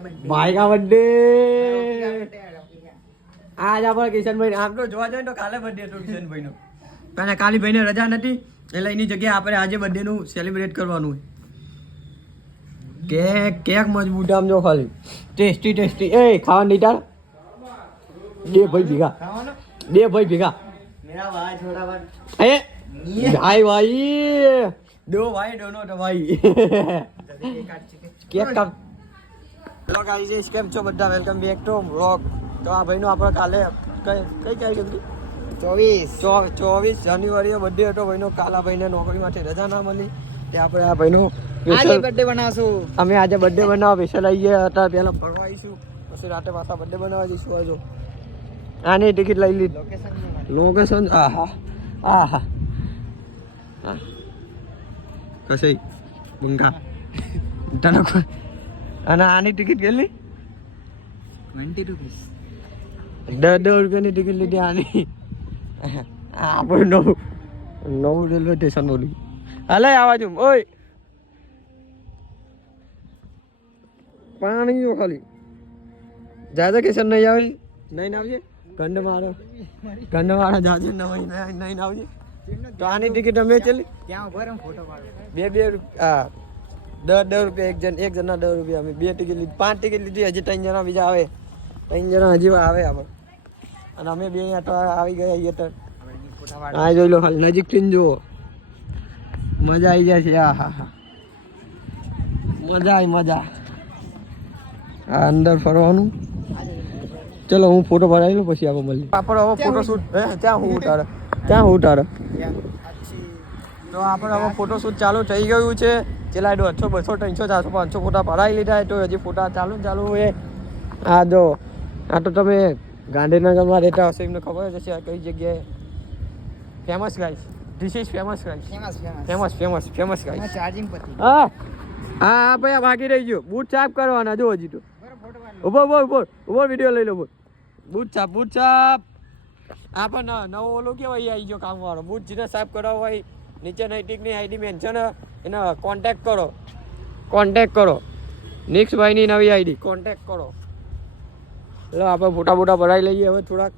भाई का बर्थडे आज આપણે કિશનભાઈ આમ તો જોવા જઈએ તો કાલે બર્થડે હતો કિશનભાઈ નો પણ કાલી ભાઈને રજા નથી એટલે એની જગ્યાએ આપણે આજે બર્થડે નું સેલિબ્રેટ કરવાનું કેક કેક મજબૂત આમ જો ખાલી ટેસ્ટી ટેસ્ટી એ ખાવાનું નહીં તાર दे भाई भीगा मेरा भाई छोटा भाई ए भाई दो भाई दोनों तो भाई केक का હેલો ગાઈસ કેમ છો બધા વેલકમ બેક ટુ વ્લોગ તો આ ભાઈનો આપણે કાલે કઈ તારીખ હતી 24 જાન્યુઆરીએ બર્થડે હતો ભાઈનો કાલા ભાઈને નોકરીમાંથી રજા ના મળી તે આપણે આ ભાઈનો આજે બર્થડે બનાવશું અમે આજે બર્થડે બનાવવા સ્પેશિયલ આવીએ હતા પહેલા ફરવા આવીશું પછી રાતે પાછા બર્થડે બનાવવા જઈશું આજો આની ટિકિટ લઈ લીધી લોકેશન આહા કશે bunga તને અને આની ટિકિટ કેટલી 20 રૂપિયા 10 રૂપિયાની ટિકિટ લીધી આની આપણે નવું રેલવે સ્ટેશન બોલ્યું હાલે આવાજ ઓય પાણી જો ખાલી જાજા કિશન નહીં આવે નહીં આવજે ગંડ મારો જાજે નહીં આવજે તો આની ટિકિટ અમે ચલી ત્યાં ઉભો રહો ફોટો પાડો 2 રૂપિયા 10 રૂપિયા એક જણના 10 રૂપિયા અમે 2 ટિકિટ લીધી 5 ટિકિટ લીધી હજી 3 જણા બીજા આવે 3 જણા હજી આવે આપણે અને અમે 2 આવી ગયા અહીંયા તો આ જોઈ લો ખાલી નજીકથી જુઓ મજા આવી જાય છે હા મજા આ અંદર ફરવાનું ચલો હું ફોટો પડાવી લઉં પછી આપણે મળીએ આપણે હવે ફોટોશૂટ ત્યાં હું ઉતારે તો આપણે હવે ફોટોશૂટ ચાલુ થઈ ગયું છે ચેલા 100 200 300 400 500 ફોટા પડાવી લીધા તો હજી ફોટા ચાલુ એ આ જો આ તો તમે ગાંધીનગરમાં રહેતા હશો એમને ખબર જ હશે કઈ જગ્યાએ famous guys this is famous guys famous guys charging પતી હા ભાઈ ભાગી રહી ગયો બૂટ સાફ કરવાના જો હજી તો ઉભો વિડીયો લઈ લો બૂટ સાફ આ પણ નવો ઓલો કેવાય આવી ગયો કામ વાળો બૂટ જેને સાફ કરાવો હોય નીચે નૈતિકની આઈડી મેન્શન એને કોન્ટેક્ટ કરો નિક્સભાઈની નવી આઈડી કોન્ટેક્ટ કરો એટલે આપણે ફોટા ભરાઈ લઈએ હવે થોડાક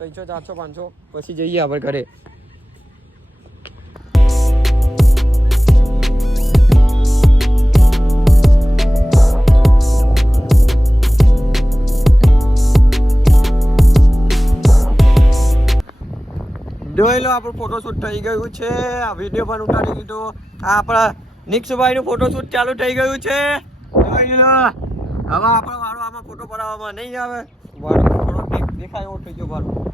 300 400 500 પછી જઈએ આપણે ઘરે જોઈ લો આપણું ફોટોશૂટ થઈ ગયું છે આ વિડીયો પણ ઉતારી લીધો આ આપણા નિક્સભાઈનું ફોટોશૂટ ચાલુ થઈ ગયું છે જોઈ લો હવે આપણો વાળો આમાં ફોટો પડાવવામાં નહીં આવે વાળો થોડો દેખાય એવો થઈ ગયો વાળો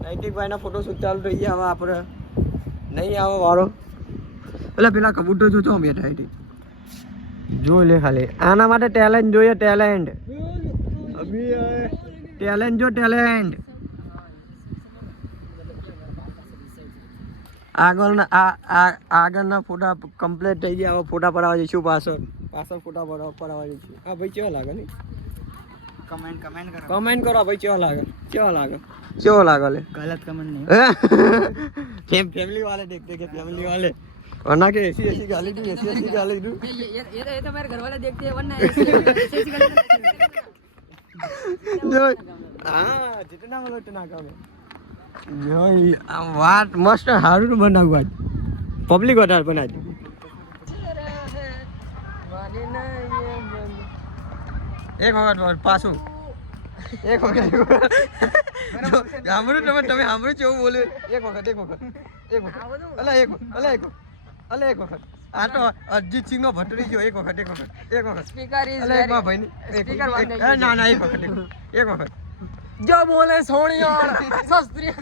નૈતિકભાઈના ફોટોશૂટ ચાલુ થઈ ગયા હવે આપણે નહીં આવે વાળો એટલે પેલા કબૂતર જોતો અમે ટાઈટી જોઈ લે ખાલી આના માટે ટેલેન્ટ જોઈએ ટેલેન્ટ આગળના ફોટા કમ્પ્લીટ થઈ ગયા હવે ફોટા પડાવવા જઈશું પાછળ ફોટા પડાવવા જઈશું હા ભાઈ કેવા લાગે ને કમેન્ટ કરો ભાઈ કેવા લાગે લે गलत कमेंट नहीं फैमिली वाले देखते के फैमिली वाले वरना के ऐसी गाली दूं ये तो मेरे घर वाले देखते हैं वरना ऐसी जो हाँ जितना बोलो उतना कम है जो વાત મસ્ત સારું બનાવ્યું આજ પબ્લિક વધારે બનાવી એક વખત પાછું એક વખત સાંભળ્યું તમે સાંભળ્યું એવું બોલે એક વખત એક વખત આ તો અરિજીત સિંહ નો ભટરી ગયો એક વખત स्पीकर इज ભાઈ ના એક વખત जो बोले सोनिया सस्त्री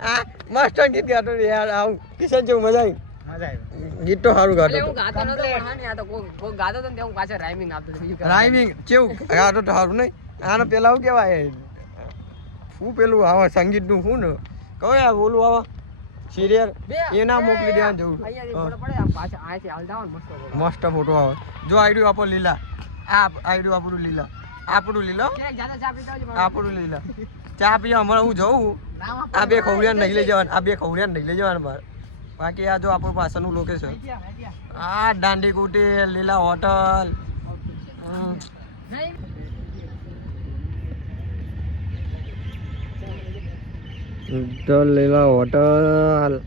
આ માસ્ટર ગીત ગાતો યાર આવું કિશન જેવું મજા આવી ગીત તો સારું ગાતો હું ગાતો નતો પણ હા ને આ તો કોઈ ગાતો તો ને હું પાછળ રાઇમિંગ આપતો હતો રાઇમિંગ કેવું ગાતો તો સારું નહીં આનો પેલા શું કહેવાય શું પેલું આવે સંગીત નું શું ને કયો બોલું આવે સિરિયલ એના મોકલી દેવા જવું અહીંયા ફોટો પડે આમ પાછળ આથી હાલ જાવ મસ્ત ફોટો આવે જો આઈડિયો આપો લીલા આ આઈડિયો આપણું લીલા આપણું લીલા ચા પીવા હમણાં હું જઉં આ બે ખવડિયા નહીં લઈ જવાના મારે બાકી આ જો આપણું પાછળનું લોકેશન આ દાંડી કુટી લીલા હોટલ લીલા હોટલ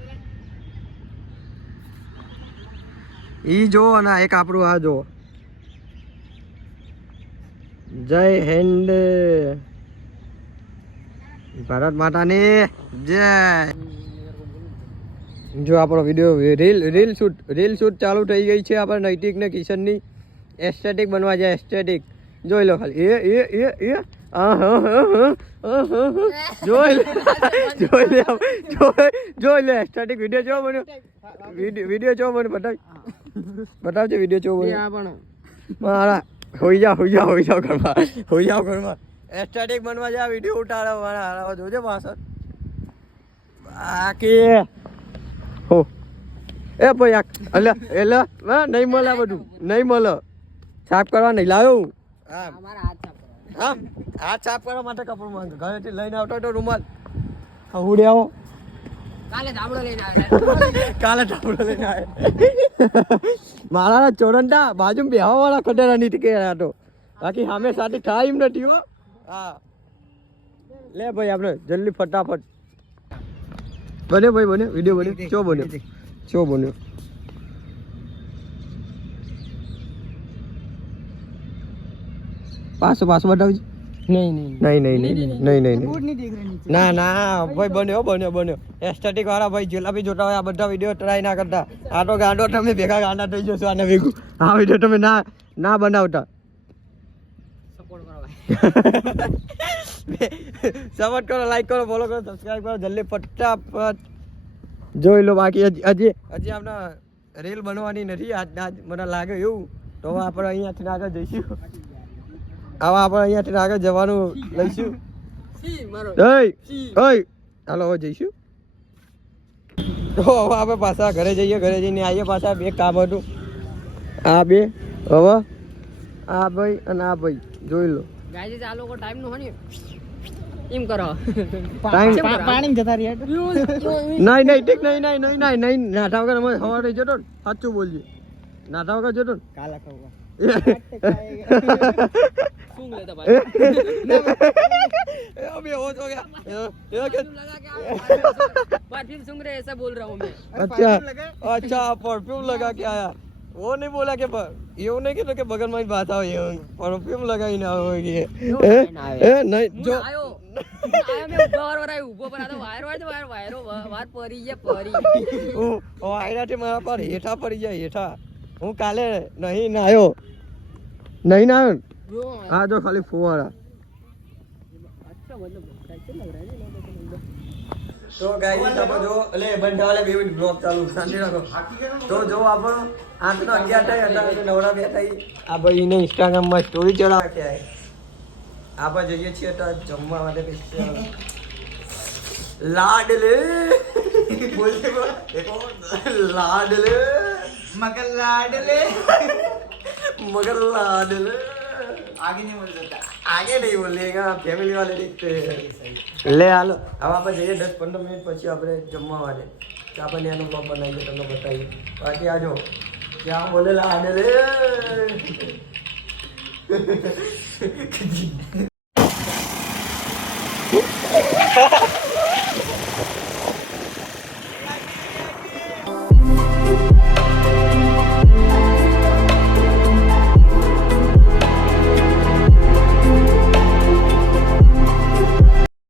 ઈ જો અને એક આપણું આ જો જય હિન્દ ભારત માતાની જય જો આપણો વિડીયો રીલ શૂટ ચાલુ થઈ ગઈ છે આપણે નૈતિક ને કિશનની એસ્થેટિક બનવા જાય એસ્થેટિક જોઈ લો ખાલી એ જોઈ લે એસ્થેટિક વિડીયો જો બન્યો વિડીયો જો બન્યો બતાવજે વિડીયો જો બન્યો મારા હોઈ જાઓ ઘરમાં એસ્થેટિક બનવા જાય વિડીયો ઉતારો મારા જોજે પાછળ બાકી હો એ ભાઈ એટલે નહીં મળે બધું નહીં મળે સાફ કરવા નહીં લાવ્યો હા હાથ સાફ કરવા માટે કપડું માંગે ઘરેથી લઈને આવતો હતો રૂમાલ ઉડે આવો કાલે ધાબળો લઈને આવે મારા ચોરંડા બાજુ બેહવા વાળા કટેરા ની કે હતો બાકી સામે સાથે ટાઈમ નથી હો હા લે ભાઈ આપણે જલ્દી ફટાફટ બન્યો વિડીયો બન્યો ચો બન્યો પાછો બતાવજો નહીં ના ભાઈ બન્યો એસ્થેટિક વાળા ભાઈ જેટલા બી જોતા હોય આ બધા વિડીયો ટ્રાય ના કરતા આ તો ગાંડો તમે ભેગા ગાંડા થઈ જશો આને ભેગું આ વિડીયો તમે ના બનાવતા સપોર્ટ કરો લાઈક કરો ફોલો કરો સબસ્ક્રાઇબ કરો જલ્દી ફટાફટ જોઈ લો બાકી હજી આપણે રીલ બનવાની નથી આજ મને લાગે એવું તો આપણે અહીંયાથી આગળ જઈશું અહીંયાથી આગળ જવાનું લઈશું હાલો હવે જઈશું તો હવે આપણે પાછા ઘરે જઈને આવીએ પાછા બે કામ હતું આ બે હવે આ ભાઈ અને આ ભાઈ જોઈ લો ગાઈસ આ લોકો ટાઈમ નો હોય એમ કરો પાણી જતા રહ્યા નહીં ઠીક નહીં નાઠા વગર અમે સવારે જતો ને સાચું બોલીએ નાઠા વગર જતો ને કાલા ખાવા सूंघ लेता भाई अबे हो तो गया लगा क्या परफ्यूम सूंघ रहे ऐसा बोल रहा हूँ मैं अच्छा परफ्यूम लगा के आया वो नहीं बोला कि ये नहीं कि के बगल में बात आओ ये परफ्यूम लगा ही ना होगी नहीं जो आयो मैं ऊपर पर आता वायर परी वायरा मारा पर हेठा पड़ी जाए हेठा હું કાલે નહીં નાયો હા જો ખાલી ફુવારા તો ગાઈસ આપણે જો એટલે બંધા વાળા બે મિનિટ બ્લોગ ચાલુ શાંતિ રાખો તો જો આપણો 8:11 થાય અત્યારે નવરા બેઠા આ ભાઈ ને ઇન્સ્ટાગ્રામ માં સ્ટોરી ચડાવે કે આપણે જઈએ છીએ તો જમવા માટે લાડલે બોલતે देखो लाडले मगर लाडले आगे नहीं बोल सकता आगे नहीं बोलेगा फैमिली वाले देखते हैं ले हालो अब आप जाइए 10-15 मिनट પછી આપણે જમવા માટે તો આપણે એનો બ્લોગ બનાવીએ તમને બતાવીએ બાકી આજો क्या बोले लाडले